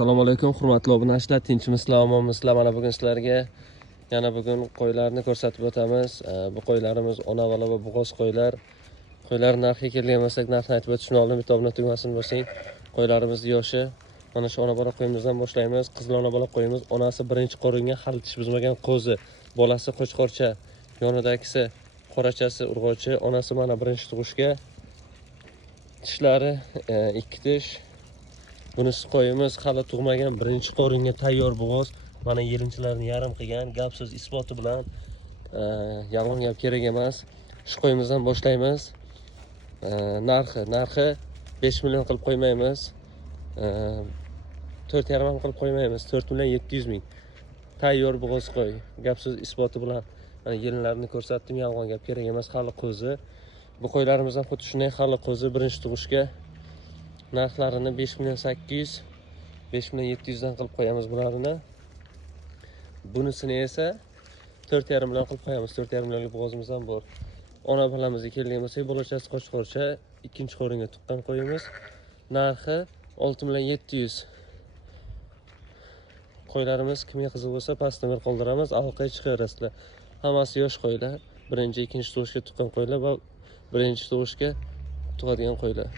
Assalomu alaykum hurmatli obunachilar, tinchmisizlar, omonmisizlar? Mana bugun sizlarga yana bugun qo'ylarni ko'rsatib o'tamiz. Bu qo'ylarimiz ona bola va bo'g'oz qo'ylar. Qo'ylar narxiga kelgan bo'lsak, narxni aytib o'tishni oldin bitta obuna tugmasini bosing. Qo'ylarimizni yoshi mana shu ona bola qo'yimizdan boshlaymiz. Qizil ona bola qo'yimiz, onasi birinchi qo'ringa hali tish buzmagan qo'zi, bolasi qo'chqorcha, yonidagisi qorachasi urg'ochi, onasi mana birinchi tug'ishga. Tishlari 2 tish. Bunisi qo'yimiz hali tug'magan, birinchi qo'ringa tayyor bo'g'oz. Mana yelinchilarni yarim qilgan, gap so'z isboti bilan, yolg'on gap kerak emas. Shu qo'yimizdan boshlaymiz. Narxi 5 million qilib qo'ymaymiz. 4,5 ham qilib qo'ymaymiz. 4 million 700 ming. Tayyor bo'g'oz qo'y, gap so'z isboti bilan. Mana yelinlarni ko'rsatdim, yolg'on gap kerak emas, hali qo'zi. Bu qo'ylarimizdan xuddi shunday hali qo'zi birinchi tug'ishga. Narxlarini 5 million 800, 5 million 700 dan qilib qo'yamiz bularni. Bunisini esa 4,5 million qilib qo'yamiz. 4,5 millionlik bo'g'ozimiz ham bor. Ona bolamizga kelgan bo'lsak, bolachasi qo'chqorcha, ikkinchi qo'ringa tuqqan qo'yimiz. Narxi 6 million 700. Qo'ylarimiz kimga qiziq bo'lsa, pastda nomer qoldiramiz, aloqaga chiqaverasizlar. Hammasi yosh qo'ylar, birinchi, ikkinchi tug'ishga tuqqan qo'ylar va birinchi tug'ishga tug'adigan qo'ylar.